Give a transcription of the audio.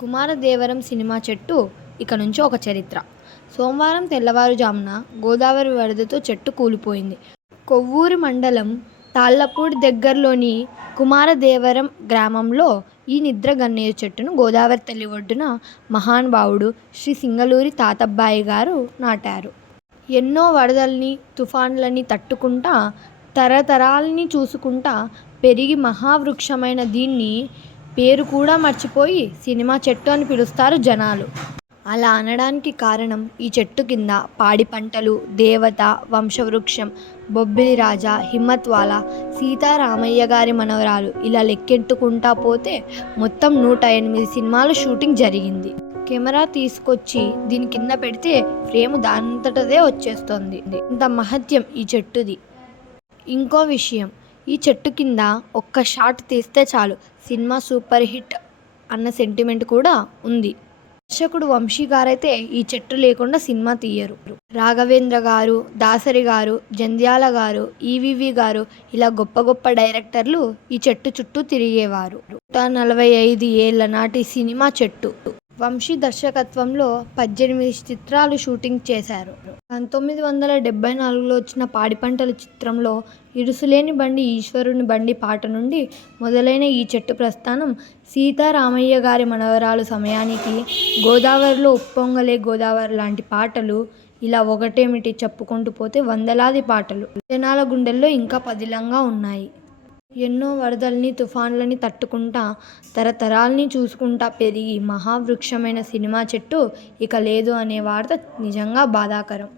కుమారదేవరం cinema చెట్టు ఇక నుంచి ఒక చరిత్ర. సోమవారం తెల్లవారుజామున గోదావరి వరదతో చెట్టు కూలిపోయింది. కొవ్వూరు మండలం తాళ్ళపూడి దగ్గరలోని కుమారదేవరం గ్రామంలో ఈ నిద్ర నిద్రగన్నేరు చెట్టును గోదావరి తల్లి ఒడ్డున మహానుభావుడు శ్రీ సింగలూరి తాతబ్బాయి గారు నాటారు. ఎన్నో వరదల్ని తుఫాన్లని తట్టుకుంటా తరతరాల్ని చూసుకుంటా పెరిగి మహావృక్షమైన దీన్ని పేరు కూడా మర్చిపోయి సినిమా చెట్టు అని పిలుస్తారు జనాలు. అలా అనడానికి కారణం ఈ చెట్టు కింద పాడి పంటలు దేవత వంశవృక్షం బొబ్బిలి రాజా హిమ్మత్వాల సీతారామయ్య గారి మనవరాలు ఇలా లెక్కెట్టుకుంటా పోతే మొత్తం నూట ఎనిమిది సినిమాలు షూటింగ్ జరిగింది. కెమెరా తీసుకొచ్చి దీని కింద పెడితే ఫ్రేమ్ దానంతటదే వచ్చేస్తుంది. ఇంత మహత్యం ఈ చెట్టుది. ఇంకో విషయం ఈ చెట్టు కింద ఒక్క షాట్ తీస్తే చాలు. సినిమా సూపర్ హిట్ అన్న సెంటిమెంట్ కూడా ఉంది. దర్శకుడు వంశీ గారైతే ఈ చెట్టు లేకుండా సినిమా తీయరు. రాఘవేంద్ర గారు దాసరి గారు జంధ్యాల గారు ఈవివి గారు ఇలా గొప్ప గొప్ప డైరెక్టర్లు ఈ చెట్టు చుట్టూ తిరిగేవారు. నూట నలభై ఐదు ఏళ్ళ నాటి సినిమా చెట్టు. వంశీ దర్శకత్వంలో పద్దెనిమిది చిత్రాలు షూటింగ్ చేశారు. పంతొమ్మిది వందల డెబ్బై నాలుగులో వచ్చిన పాడి పంటల చిత్రంలో ఇరుసులేని బండి ఈశ్వరుని బండి పాట నుండి మొదలైన ఈ చెట్టు ప్రస్థానం సీతారామయ్య గారి మనవరాలు సమయానికి గోదావరిలో ఉప్పొంగలే గోదావరి లాంటి పాటలు ఇలా ఒకటేమిటి చెప్పుకుంటూ పోతే వందలాది పాటలు. జనాల గుండెల్లో ఇంకా పదిలంగా ఉన్నాయి. ఎన్నో వరదల్ని తుఫాన్లని తట్టుకుంటా తరతరాల్ని చూసుకుంటా పెరిగి మహావృక్షమైన సినిమా చెట్టు ఇక లేదు అనే వార్త నిజంగా బాధాకరం.